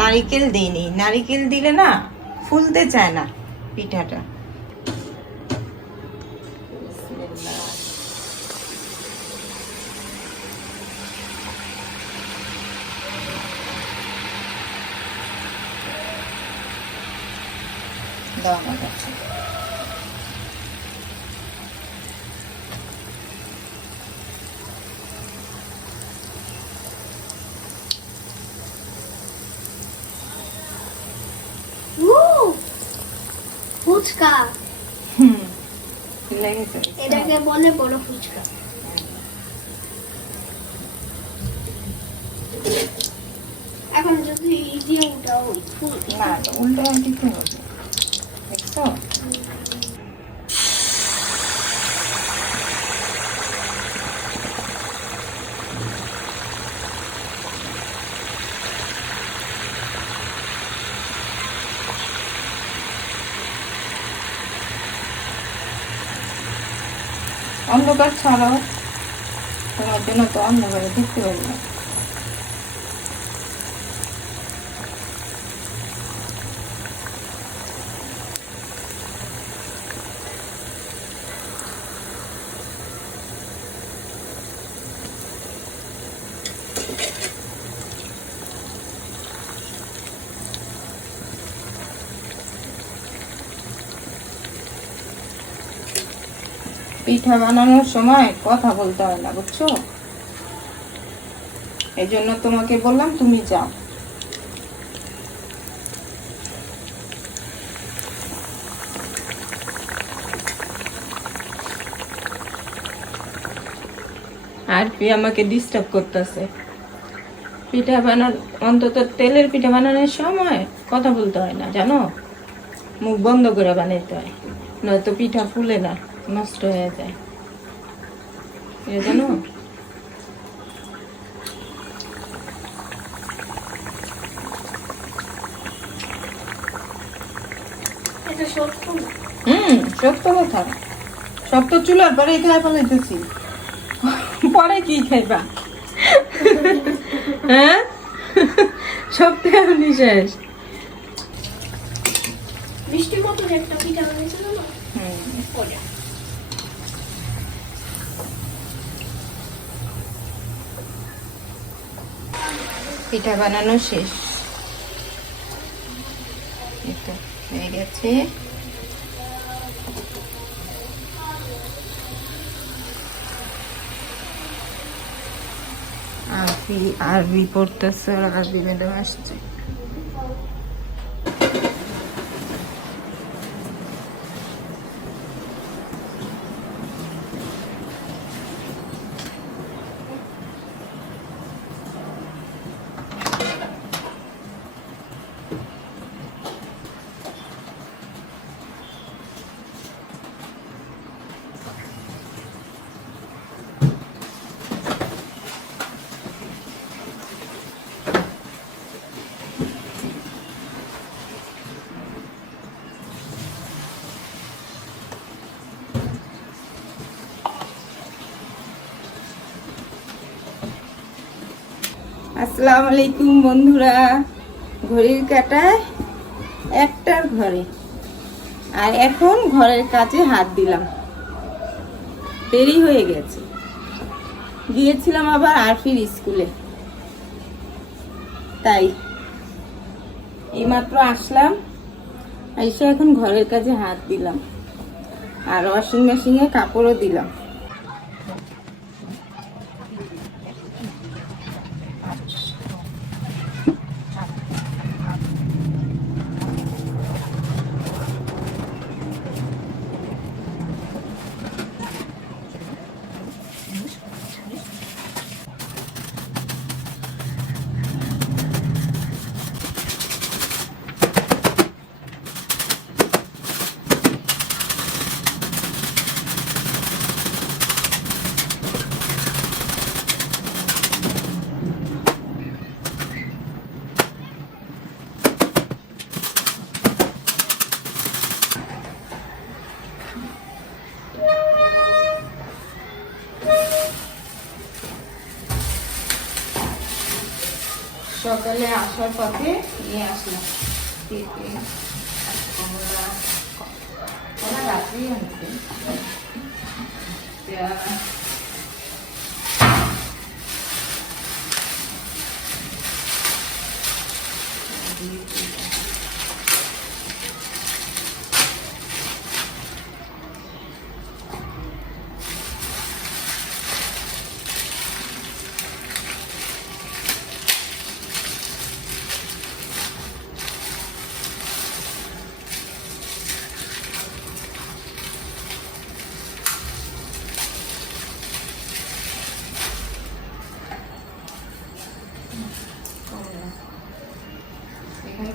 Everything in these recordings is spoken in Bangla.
নারিকেল দিইনি। নারিকেল দিলে না ফুলতে চায় না পিঠাটা বিসমিল্লাহ। দাও আমার কাছে উ ফুচকা। হুম লেগেছে। এটাকে বলে বড় ফুচকা। এখন যদি দিয়ে উঠাও ফুল না উল্টো দিতে হবে দেখছ অন্ধকার ছাড়াও তোমার জন্য তো অন্ধকারে দেখতে পারি না। পিঠা বানানোর সময় কথা বলতে হয় না, বুঝছ? এই জন্য তোমাকে বললাম তুমি যাও। আর পি আমাকে ডিস্টার্ব করতেছে? পিঠা বানান, অন্তত তেলের পিঠা বানানোর সময় কথা বলতে হয় না, জানো? মুখ বন্ধ করে বানাইতে হয়, নয়তো পিঠা ফুলে না। নষ্ট হয়ে যায়। এটা জানো? হুম সত্য কথা। চুলার পরে খাই ফেলাইতেছি পরে কি খাইবা? হ্যাঁ? শেষ। মিষ্টি মতন একটা পিঠা বানিয়েছিল না পিঠা বানানো শেষ। এটা হয়ে গেছে। আরবি আরবি পড়তেছে আর আরবি ম্যাডাম আসছে। আসসালামু আলাইকুম বন্ধুরা। ঘড়ির কাটায় একটার ঘরে। আর এখন ঘরের কাছে হাত দিলাম। দেরি হয়ে গেছে। গিয়েছিলাম আবার আরফির স্কুলে। তাই এইমাত্র আসলাম, এসে এখন ঘরের কাজে হাত দিলাম। আর ওয়াশিং মেশিনে কাপড়ও দিলাম। পথে নিয়ে আসলাম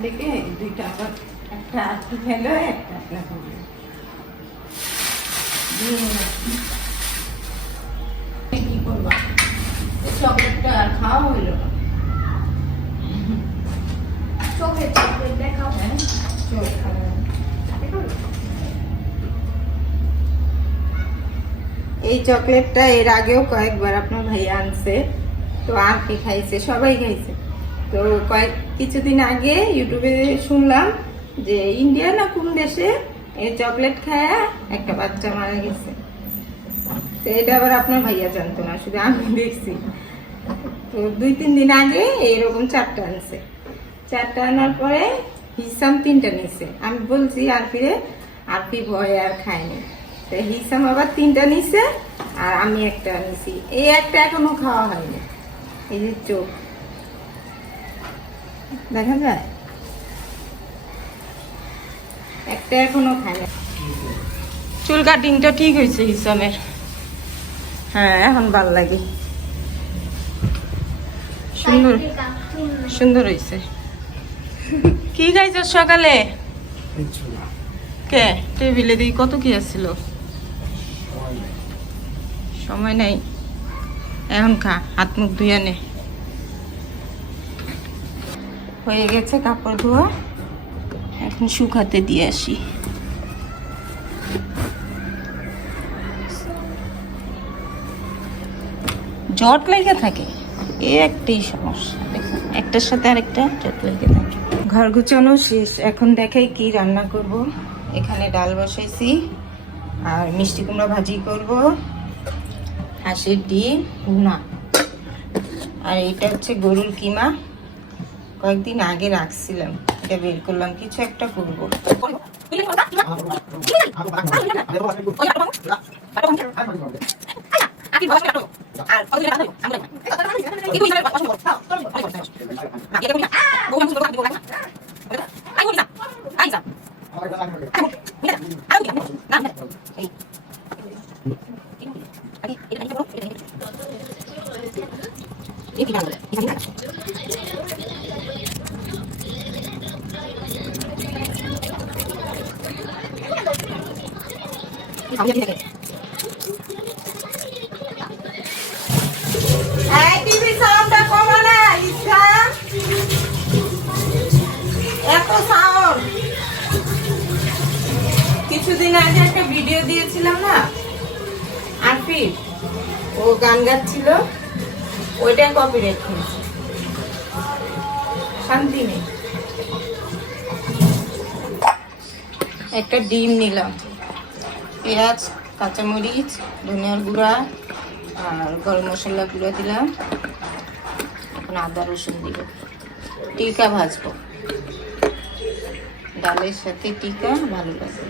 থেকে দুইটা একটা আটটি খেলো একটা কি করবা? চকলেটটা আর খাওয়া হইল হ্যাঁ এই চকলেটটা এর আগেও কয়েকবার আপনার ভাই আনছে, তো আর কি খাইছে? সবাই খাইছে। তো কয়েক কিছুদিন আগে ইউটিউবে শুনলাম যে ইন্ডিয়া না কোন দেশে এই চকলেট খায়া একটা বাচ্চা মারা গেছে। তো এটা আবার আপনার ভাইয়া জানতো না, শুধু আমি দেখছি। তো দুই তিন দিন আগে এইরকম চারটা আনছে। চারটা আনার পরে হিসাম তিনটা নিছে। আমি বলছি আর ফিরে আর ফি ভয়ে আর খায়নি তো হিসাম আবার তিনটা নিছে আর আমি একটা নিছি এই একটা এখনও খাওয়া হয়নি। এই যে চোখ। দেখা যায়? একটা এখনও খায়নি চুল কাটিংটা ঠিক হয়েছে হিসামের হ্যাঁ এখন ভালো লাগে। সুন্দর সুন্দর হয়েছে। কি খাইছ সকালে? কে? টেবিলে দিই কত কি আসছিল সময় সময় নাই। এখন খা হাত মুখ ধুয়ে নে। হয়ে গেছে কাপড় ধোয়া। এখন শুকাতে দিয়ে আসি। জট লেগে থাকে, এ একটাই সমস্যা। দেখুন একটার সাথে আরেকটা জট লেগে থাকে। ঘর গুছানো শেষ, এখন দেখাই কি রান্না করব। এখানে ডাল বসাইছি, আর মিষ্টি কুমড়া ভাজি করব, হাঁসের ডিম, ভুনা। আর এটা হচ্ছে গরুর কিমা। কয়েকদিন আগে রাখছিলাম এটা বের করলাম কিছু একটা করব এই টিভি সাউন্ডটা কমা না ইচ্ছা এত সাউন্ড কিছুদিন আগে একটা ভিডিও দিয়েছিলাম না? আরফি, ও গান গাচ্ছিল ওইটা কপিরাইট হয়েছে শান্তি নেই। একটা ডিম নিলাম। পেঁয়াজ, কাঁচামরিচ, ধনিয়ার গুঁড়া আর গরম মশলা গুঁড়ো দিলাম। এখন আদা রসুন দিব। টিকা ভাজবো। ডালের সাথে টিকা ভালো লাগবে।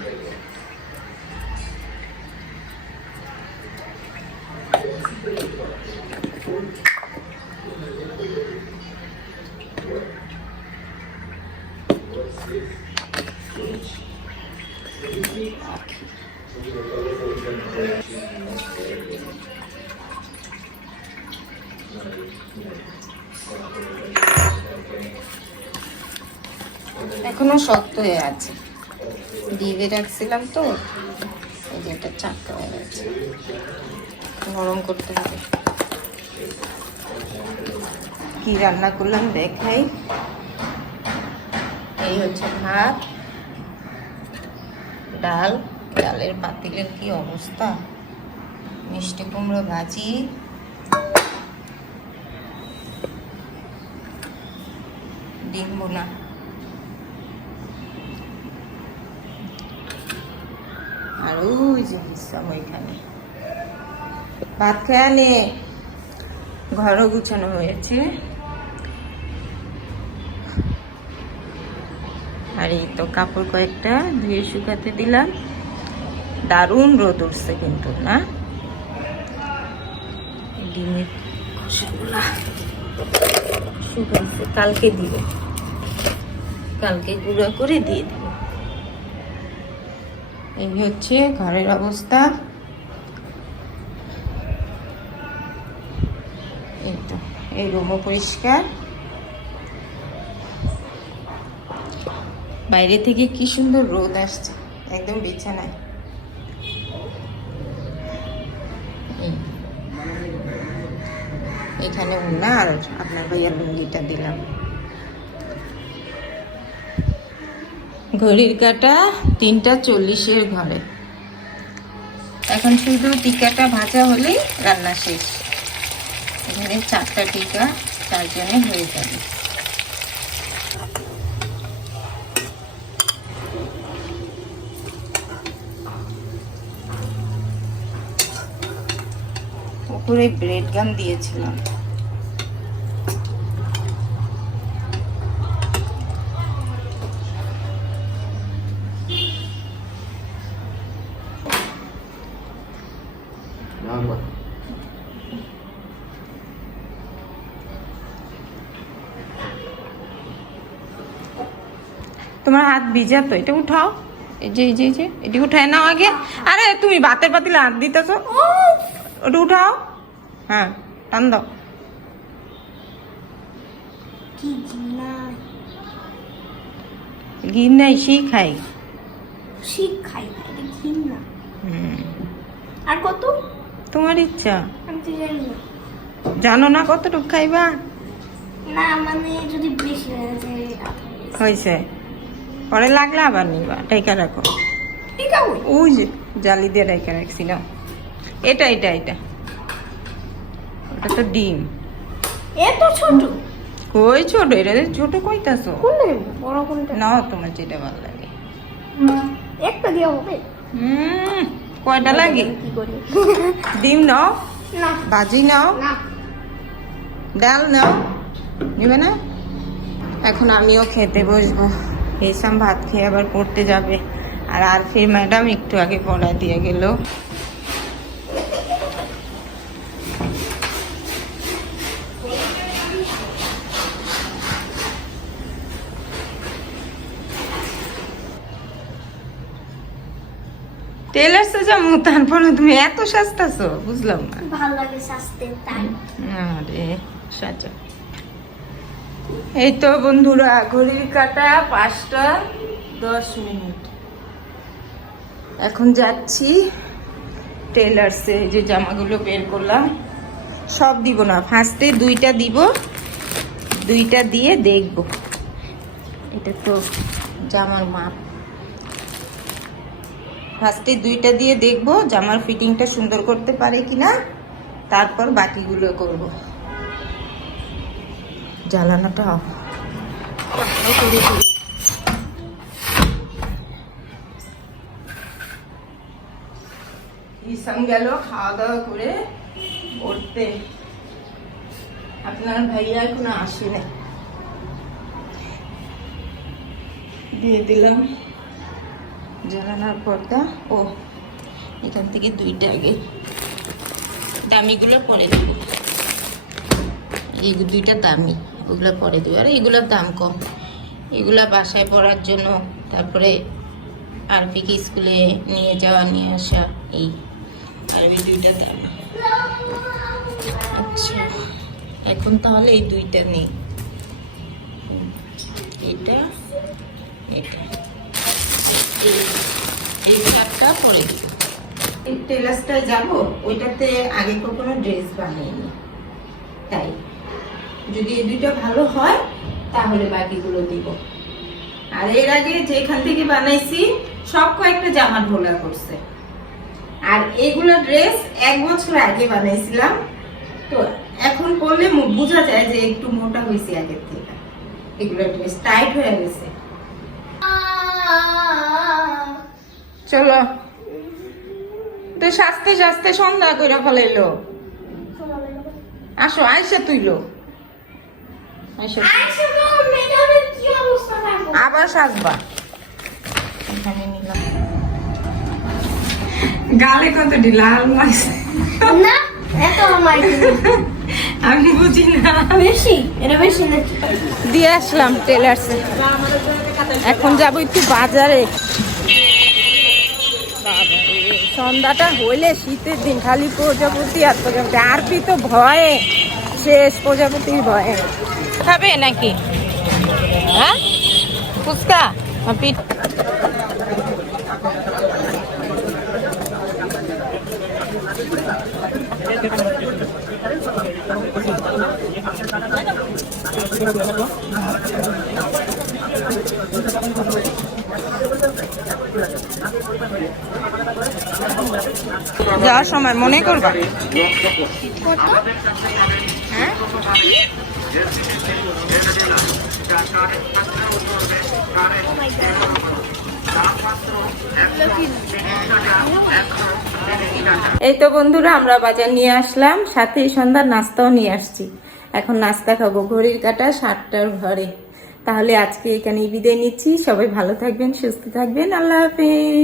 এখনও শক্ত হয়ে আছে। ডিবে রাখছিলাম তো, এই যে এটা চাক্কা হয়ে গেছে। নরম করতে হবে। কি রান্না করলাম দেখাই এই হচ্ছে ভাত, ডাল ডালের পাতিলের কি অবস্থা? মিষ্টি কুমড়ো ভাজি। ডিম বোনা আর ওই যে বিশ্রাম ওইখানে। ভাত খেয়ে নে ঘরও গুছানো হয়েছে। আর এই তো কাপড় কয়েকটা ধুয়ে শুকাতে দিলাম। দারুণ রোদ উঠছে কিন্তু, না? ডিমের খোসাগুলা কালকে দিব। কালকে গুঁড়া করে দিয়ে দিব। এই হচ্ছে ঘরের অবস্থা। এই তো, এই রুমও পরিষ্কার। বাইরে থেকে কি সুন্দর রোদ আসছে, একদম বিছানায়। এখানে উন্না আপনার ভাইয়ার লুঙ্গিটা দিলাম। ঘড়ির কাটা তিনটা চল্লিশের ঘরে। এখন শুধু টিকাটা ভাজা হলেই রান্না শেষ। এখানে চারটা টিকা চারজনে হয়ে যাবে। উপরে ব্রেড গাম দিয়েছিলাম। তোমার হাত ভিজা তো এটা উঠাও। এই যে এই যে এই যে এটি উঠায় নাও আগে। আরে তুমি বাতের পাতিলে হাত দিতেছো। ওটা উঠাও। হ্যাঁ টান দাও। ঘি নাই সেই খাই শিখ খাই না এটা আর কত? তোমার ইচ্ছা। আমি তো জানি না। জানো না কতটুকু খাইবা? না মানে যদি বেশি হয়ে যায় হয়েছে। পরে লাগলে আবার নিবা টাইকা রাখো। ওই যে জালি দিয়ে টাইকা রাখছি না এটা এটা এটা। ওটা তো ডিম। এত ছোট। কই ছোট? এটা ছোট কইতাছো? কোনটা বড় কোনটা? নাও তোমার যেটা ভালো লাগে। একটা দিয়ে হবে? হুম কয়টা লাগে? কি করি? ডিম নাও। না। ভাজি নাও। না। ডাল নাও। নেবে না? এখন আমিও খেতে বসবো। এইসাম ভাত খেয়ে আবার পড়তে যাবে। আর আরফির ম্যাডাম একটু আগে পড়া দিয়ে গেল। টেলার্সে যাব তারপরে তুমি এত সস্তাছো বুঝলাম না। ভালো লাগে স্বাস্থ্যে তাই। আরে সাজা। এই তো বন্ধুরা ঘড়ির কাটা পাঁচটা দশ মিনিট। এখন যাচ্ছি টেলার্সে যে জামাগুলো বের করলাম। সব দিব না ফার্স্টে দুইটা দিব দুইটা দিয়ে দেখব। এটা তো জামার মাপ। ফার্স্টে দুইটা দিয়ে দেখব জামার ফিটিংটা সুন্দর করতে পারে কিনা। তারপর বাকিগুলো করব। জ্বালানোটা। ইসাম গেল খাওয়া দাওয়া করে পড়তে আপনার ভাইয়া এখনও আসেনি। দিয়ে দিলাম। জ্বালানোর পর্দা। ও, এখান থেকে দুইটা আগে দামিগুলো পরে দেব এই দুইটা দামি, ওগুলো পরে দেবো। আর, এগুলোর দাম কম। এগুলা বাসায় পড়ার জন্য, তারপরে আরবিকে স্কুলে নিয়ে যাওয়া, নিয়ে আসা, এই। আর এই দুইটা দাম। আচ্ছা এখন তাহলে এই দুইটা নেই। এটা এটা। এই- চারটা পরে দিব এই টেলার্সটায় ওইটাতে আগে কখনো ড্রেস বানাইনি। তাই, যদি এই দুইটা ভালো হয়, তাহলে বাকিগুলো দিব। আর এর আগে যেখান থেকে বানাইছি, সব কয়েকটা জামা ঢোলা করছে। আর এগুলো ড্রেস এক বছর আগে বানাইছিলাম, তো এখন পরলে বোঝা যায় যে একটু মোটা হয়েছে আগের থেকে। এগুলো ড্রেস টাইট হয়ে গেছে। চলো। তো সাজতে সাজতে সন্ধ্যা করে ফেলাইলো। আসো আইসা তুইলো। আবার সাজবা। এখানে নিলাম। গালে কতটি লাল মারছে না এত আমার আমি বুঝি না। বেশি এটা বেশি দিয়ে আসলাম টেলার্সে এখন যাব একটু বাজারে। সন্ধ্যাটা হইলে শীতের দিন, খালি প্রজাপতি আর প্রজাপতি। আর পি তো ভয়ে, শেষ প্রজাপতির ভয়ে। খাবে নাকি? হ্যাঁ? ফুচকা? পিঠ যাওয়ার সময় মনে করবা? হ্যাঁ? এই তো বন্ধুরা আমরা বাজার নিয়ে আসলাম সাথে সন্ধ্যার নাস্তাও নিয়ে আসছি। এখন নাস্তা খাব ঘড়ির কাটা সাতটার ঘরে। তাহলে আজকে এখানে বিদায় নিচ্ছি। সবাই ভালো থাকবেন সুস্থ থাকবেন। আল্লাহ হাফেজ।